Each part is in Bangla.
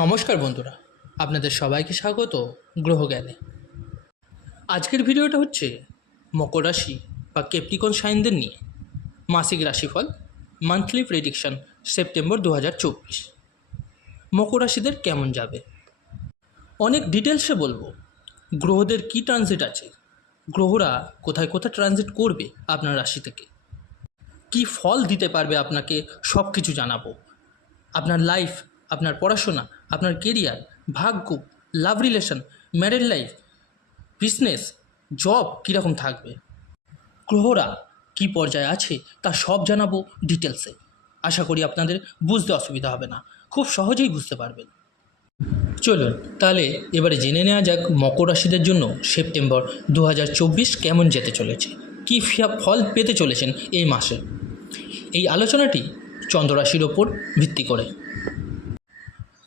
নমস্কার বন্ধুরা, আপনাদের সবাইকে স্বাগত গ্রহজ্ঞানে। আজকের ভিডিওটা হচ্ছে মকর রাশি বা ক্যাপ্রিকন সাইনদের নিয়ে মাসিক রাশিফল মান্থলি প্রেডিকশন সেপ্টেম্বর 2024। মকর রাশিদের কেমন যাবে অনেক ডিটেলসে বলবো। গ্রহদের কী ট্রানজিট আছে, গ্রহরা কোথায় কোথায় ট্রানজিট করবে আপনার রাশি থেকে, কী ফল দিতে পারবে আপনাকে, সব কিছু জানাবো। আপনার লাইফ, আপনার পড়াশোনা, আপনার কেরিয়ার, ভাগ্য, লাভ relation, married life, business, job কীরকম থাকবে, গ্রহরা কী পর্যায়ে আছে তা সব জানাবো ডিটেলসে। আশা করি আপনাদের বুঝতে অসুবিধা হবে না, খুব সহজেই বুঝতে পারবেন। চলুন তাহলে এবারে জেনে নেওয়া যাক মকর রাশিদের জন্য সেপ্টেম্বর 2024 কেমন যেতে চলেছে, কী ফল পেতে চলেছেন এই মাসে। এই আলোচনাটি চন্দ্র রাশির ওপর ভিত্তি করে।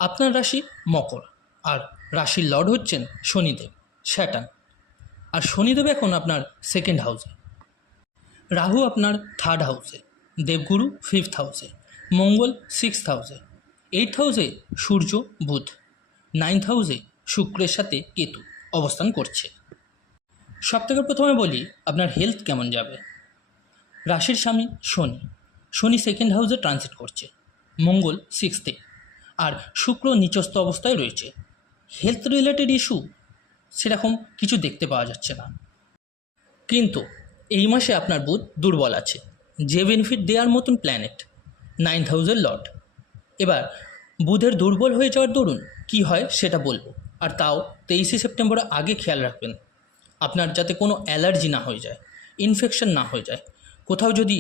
আপনার রাশি মকর, আর রাশির লর্ড হচ্ছেন শনিদেব, স্যাটার্ন। আর শনিদেব এখন আপনার সেকেন্ড হাউসে, রাহু আপনার থার্ড হাউসে, দেবগুরু ফিফথ হাউসে, মঙ্গল সিক্সথ হাউসে, এইথ হাউসে সূর্য বুধ, নাইন্থ হাউসে শুক্রের সাথে কেতু অবস্থান করছে। সবথেকে প্রথমে বলি আপনার হেলথ কেমন যাবে। রাশির স্বামী শনি, শনি সেকেন্ড হাউসে ট্রানজিট করছে, মঙ্গল সিক্সথে, আর শুক্র নিচস্থ অবস্থায় রয়েছে। হেলথ রিলেটেড ইস্যু সেরকম কিছু দেখতে পাওয়া যাচ্ছে না, কিন্তু এই মাসে আপনার বুধ দুর্বল আছে, যে বেনিফিট দেওয়ার মতন প্ল্যানেট, নাইন্থ হাউসের লর্ড। এবার বুধের দুর্বল হয়ে যাওয়ার দরুন কী হয় সেটা বলবো, আর তাও 23 সেপ্টেম্বরের আগে খেয়াল রাখবেন আপনার যাতে কোনো অ্যালার্জি না হয়ে যায়, ইনফেকশন না হয়ে যায়। কোথাও যদি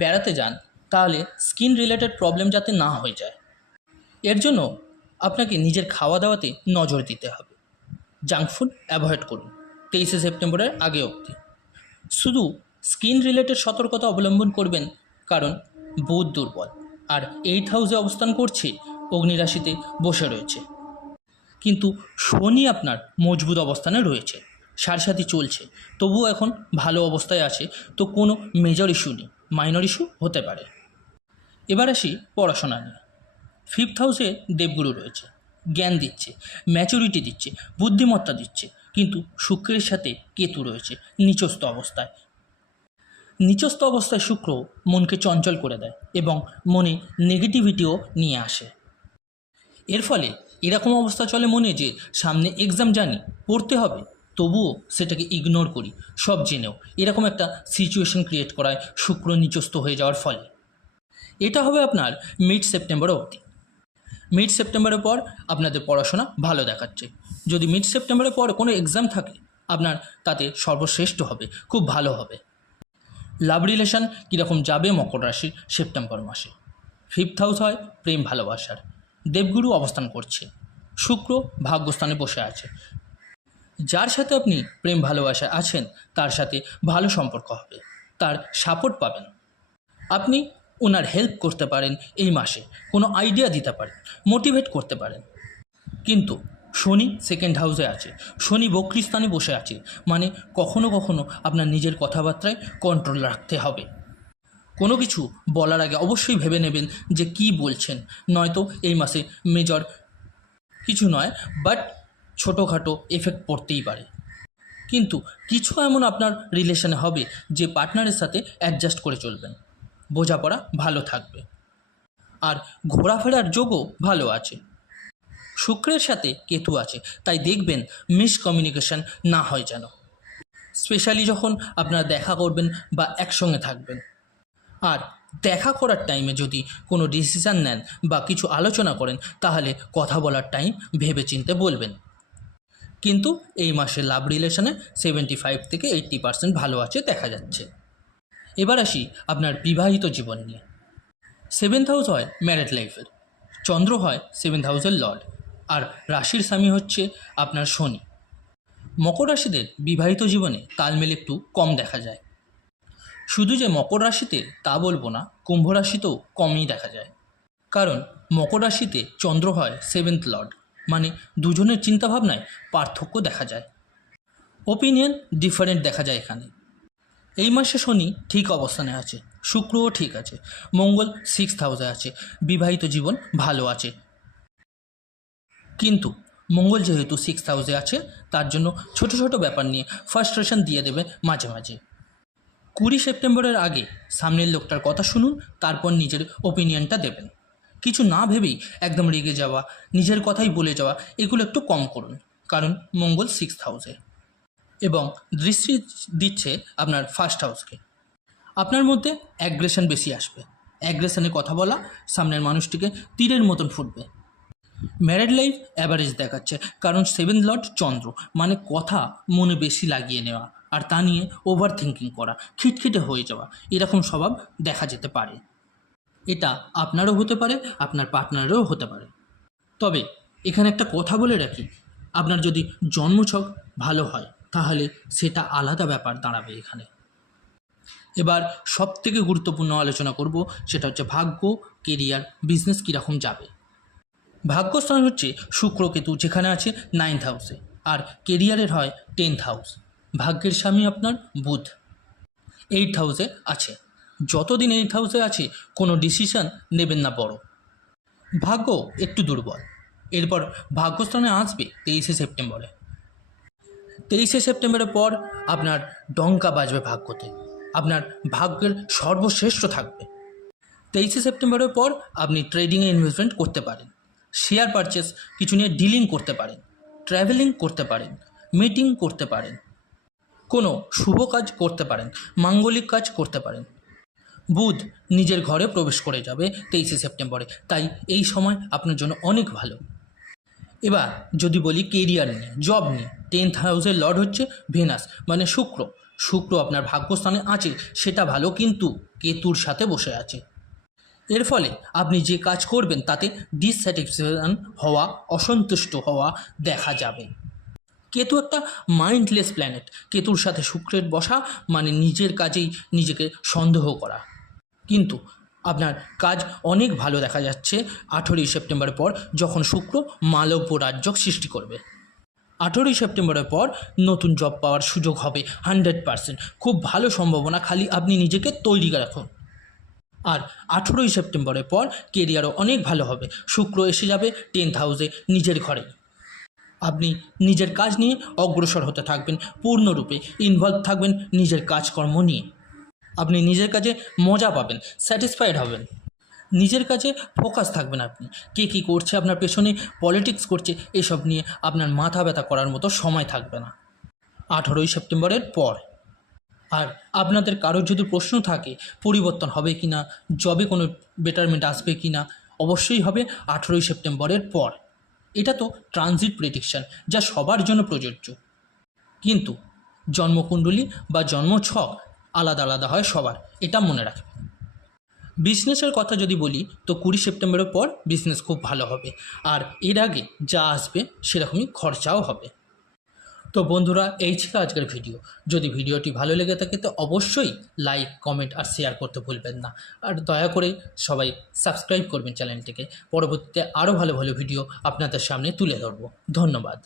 বেড়াতে যান তাহলে স্কিন রিলেটেড প্রবলেম যাতে না হয়ে যায়, এর জন্য আপনাকে নিজের খাওয়া দাওয়াতে নজর দিতে হবে। জাঙ্ক ফুড অ্যাভয়েড করুন 23 সেপ্টেম্বরের আগে অবধি। শুধু স্কিন রিলেটেড সতর্কতা অবলম্বন করবেন, কারণ বুধ দুর্বল আর এইথ হাউসে অবস্থান করছে, অগ্নিরাশিতে বসে রয়েছে। কিন্তু শনি আপনার মজবুত অবস্থানে রয়েছে, সারসাথী চলছে, তবুও এখন ভালো অবস্থায় আছে, তো কোনো মেজর ইস্যু নেই, মাইনর ইস্যু হতে পারে। এবার আসি পড়াশোনা নিয়ে। ফিফথ হাউসে দেবগুরু রয়েছে, জ্ঞান দিচ্ছে, ম্যাচুরিটি দিচ্ছে, বুদ্ধিমত্তা দিচ্ছে, কিন্তু শুক্রের সাথে কেতু রয়েছে নিচস্থ অবস্থায়। নিচস্থ অবস্থায় শুক্র মনকে চঞ্চল করে দেয় এবং মনে নেগেটিভিটিও নিয়ে আসে। এর ফলে এরকম অবস্থা চলে মনে যে সামনে এক্সাম জানি, পড়তে হবে, তবুও সেটাকে ইগনোর করি সব জেনেও। এরকম একটা সিচুয়েশন ক্রিয়েট করায় শুক্র নিচস্থ হয়ে যাওয়ার ফলে। এটা হবে আপনার মিড সেপ্টেম্বর অবধি। মিড সেপ্টেম্বরের পর আপনাদের পড়াশোনা ভালো দেখাচ্ছে। যদি মিড সেপ্টেম্বরের পর কোনো এক্সাম থাকে আপনার তাতে সর্বশ্রেষ্ঠ হবে, খুব ভালো হবে। লাভ রিলেশন কীরকম যাবে মকর রাশির সেপ্টেম্বর মাসে। ফিফথ হাউস হয় প্রেম ভালোবাসার, দেবগুরু অবস্থান করছে, শুক্র ভাগ্যস্থানে বসে আছে। যার সাথে আপনি প্রেম ভালোবাসায় আছেন তার সাথে ভালো সম্পর্ক হবে, তার সাপোর্ট পাবেন। আপনি ওনার হেল্প করতে পারেন এই মাসে, কোনো আইডিয়া দিতে পারেন, মোটিভেট করতে পারেন। কিন্তু শনি সেকেন্ড হাউসে আছে, শনি বক্রী স্থানে বসে আছে, মানে কখনো কখনো আপনার নিজের কথাবার্তায় কন্ট্রোল রাখতে হবে। কোনো কিছু বলার আগে অবশ্যই ভেবে নেবেন যে কী বলছেন, নয়তো এই মাসে মেজর কিছু নয় বাট ছোটোখাটো এফেক্ট পড়তেই পারে। কিন্তু কিছু এমন আপনার রিলেশনে হবে যে পার্টনারের সাথে অ্যাডজাস্ট করে চলবেন, বোঝাপড়া ভালো থাকবে, আর ঘোরাফেরার যোগও ভালো আছে। শুক্রের সাথে কেতু আছে, তাই দেখবেন মিসকমিউনিকেশন না হয় যেন, স্পেশালি যখন আপনারা দেখা করবেন বা একসঙ্গে থাকবেন। আর দেখা করার টাইমে যদি কোনো ডিসিশান নেন বা কিছু আলোচনা করেন তাহলে কথা বলার টাইম ভেবেচিন্তে বলবেন। কিন্তু এই মাসে লাভ রিলেশনে 75 থেকে 80% ভালো আছে দেখা যাচ্ছে। এবার আসি আপনার বিবাহিত জীবন নিয়ে। সেভেন্থ হাউস হয় ম্যারেড লাইফের, চন্দ্র হয় সেভেন্থ হাউসের লর্ড, আর রাশির স্বামী হচ্ছে আপনার শনি। মকর রাশিদের বিবাহিত জীবনে তালমেল একটু কম দেখা যায়। শুধু যে মকর রাশিতে তা বলবো না, কুম্ভ রাশিতেও কমই দেখা যায়, কারণ মকর রাশিতে চন্দ্র হয় সেভেন্থ লর্ড, মানে দুজনের চিন্তাভাবনায় পার্থক্য দেখা যায়, ওপিনিয়ন ডিফারেন্ট দেখা যায় এখানে। এই মাসে শনি ঠিক অবস্থানে আছে, শুক্রও ঠিক আছে, মঙ্গল সিক্সথ হাউসে আছে, বিবাহিত জীবন ভালো আছে। কিন্তু মঙ্গল যেহেতু 6th হাউসে আছে, তার জন্য ছোট ছোট ব্যাপার নিয়ে ফার্স্ট্রেশন দিয়ে দেবে মাঝে মাঝে। 20 সেপ্টেম্বরের আগে সামনের লোকটার কথা শুনুন, তারপর নিজের ওপিনিয়নটা দেবেন। কিছু না ভেবেই একদম রেগে যাওয়া, নিজের কথাই বলে যাওয়া, এগুলো একটু কম করুন, কারণ মঙ্গল 6th হাউসে এবং দৃষ্টি দিচ্ছে আপনার 1st হাউসকে। আপনার মধ্যে অ্যাগ্রেশন বেশি আসবে, অ্যাগ্রেশনে কথা বলা সামনের মানুষটিকে তীরের মতন ফুটবে। ম্যারিড লাইফ অ্যাভারেজ দেখাচ্ছে, কারণ 7th লর্ড চন্দ্র, মানে কথা মনে বেশি লাগিয়ে নেওয়া আর তা নিয়ে ওভার থিঙ্কিং করা, খিটখিটে হয়ে যাওয়া, এরকম স্বভাব দেখা যেতে পারে। এটা আপনারও হতে পারে, আপনার পার্টনারেরও হতে পারে। তবে এখানে একটা কথা বলে রাখি, আপনার যদি জন্মছক ভালো হয় তাহলে সেটা আলাদা ব্যাপার দাঁড়াবে এখানে। এবার সবথেকে গুরুত্বপূর্ণ আলোচনা করব, সেটা হচ্ছে ভাগ্য, কেরিয়ার, বিজনেস কীরকম যাবে। ভাগ্যস্থান হচ্ছে শুক্র কেতু, যেখানে আছে 9th হাউসে, আর কেরিয়ারের হয় 10th হাউস। ভাগ্যের স্বামী আপনার বুধ 8th হাউসে আছে। যতদিন 8th হাউসে আছে কোনো ডিসিশন নেবেন না বড়। ভাগ্য একটু দুর্বল। এরপর ভাগ্যস্থানে আসবে 23শে সেপ্টেম্বরে। 23শে সেপ্টেম্বরের পর আপনার ডঙ্কা বাজবে ভাগ্যতে, আপনার ভাগ্যের সর্বশ্রেষ্ঠ থাকবে। 23শে সেপ্টেম্বরের পর আপনি ট্রেডিংয়ে ইনভেস্টমেন্ট করতে পারেন, শেয়ার পারচেস কিছু নিয়ে ডিলিং করতে পারেন, ট্রাভেলিং করতে পারেন, মিটিং করতে পারেন, কোনো শুভ কাজ করতে পারেন, মাঙ্গলিক কাজ করতে পারেন। বুধ নিজের ঘরে প্রবেশ করে যাবে 23শে সেপ্টেম্বরে, তাই এই সময় আপনার জন্য অনেক ভালো। এবার যদি বলি কেরিয়ার নিয়ে, জব নিয়ে, 10th হাউসের লর্ড হচ্ছে ভেনাস, মানে শুক্র। শুক্র আপনার ভাগ্যস্থানে আছে, সেটা ভালো, কিন্তু কেতুর সাথে বসে আছে। এর ফলে আপনি যে কাজ করবেন তাতে ডিসস্যাটিসফ্যাকশন হওয়া, অসন্তুষ্ট হওয়া দেখা যাবে। কেতু একটা মাইন্ডলেস প্ল্যানেট। কেতুর সাথে শুক্রের বসা মানে নিজের কাজেই নিজেকে সন্দেহ করা। কিন্তু আপনার কাজ অনেক ভালো দেখা যাচ্ছে 18ই সেপ্টেম্বরের পর, যখন শুক্র মালব্য রাজ্য সৃষ্টি করবে। 18ই সেপ্টেম্বরের পর নতুন জব পাওয়ার সুযোগ হবে 100%, খুব ভালো সম্ভাবনা, খালি আপনি নিজেকে তৈরি রাখুন। আর 18ই সেপ্টেম্বরের পর কেরিয়ারও অনেক ভালো হবে, শুক্র এসে যাবে 10th হাউসে নিজের ঘরে। আপনি নিজের কাজ নিয়ে অগ্রসর হতে থাকবেন, পূর্ণরূপে ইনভলভ থাকবেন নিজের কাজকর্ম নিয়ে। আপনি নিজের কাজে মজা পাবেন, স্যাটিসফাইড হবেন, নিজের কাজে ফোকাস থাকবেন। আপনি কে কী করছে, আপনার পেছনে পলিটিক্স করছে, এসব নিয়ে আপনার মাথা ব্যথা করার মতো সময় থাকবে না 18ই সেপ্টেম্বরের পর। আর আপনাদের কারোর যদি প্রশ্ন থাকে পরিবর্তন হবে কি না, জবে কোনো বেটারমেন্ট আসবে কি না, অবশ্যই হবে 18ই সেপ্টেম্বরের পর। এটা তো ট্রানজিট প্রেডিকশান, যা সবার জন্য প্রযোজ্য, কিন্তু জন্মকুণ্ডলী বা জন্মছক আলাদা আলাদা হয় সবার, এটা মনে রাখবেন। বিজনেসের কথা যদি বলি তো 20 সেপ্টেম্বরের পর বিজনেস খুব ভালো হবে, আর এর আগে যা আসবে সেরকমই খরচাও হবে। তো বন্ধুরা, এই ছিল আজকের ভিডিও। যদি ভিডিওটি ভালো লেগে থাকে তো অবশ্যই লাইক, কমেন্ট আর শেয়ার করতে ভুলবেন না। আর দয়া করে সবাই সাবস্ক্রাইব করবেন চ্যানেলটিকে। পরবর্তীতে আরও ভালো ভালো ভিডিও আপনাদের সামনে তুলে ধরব। ধন্যবাদ।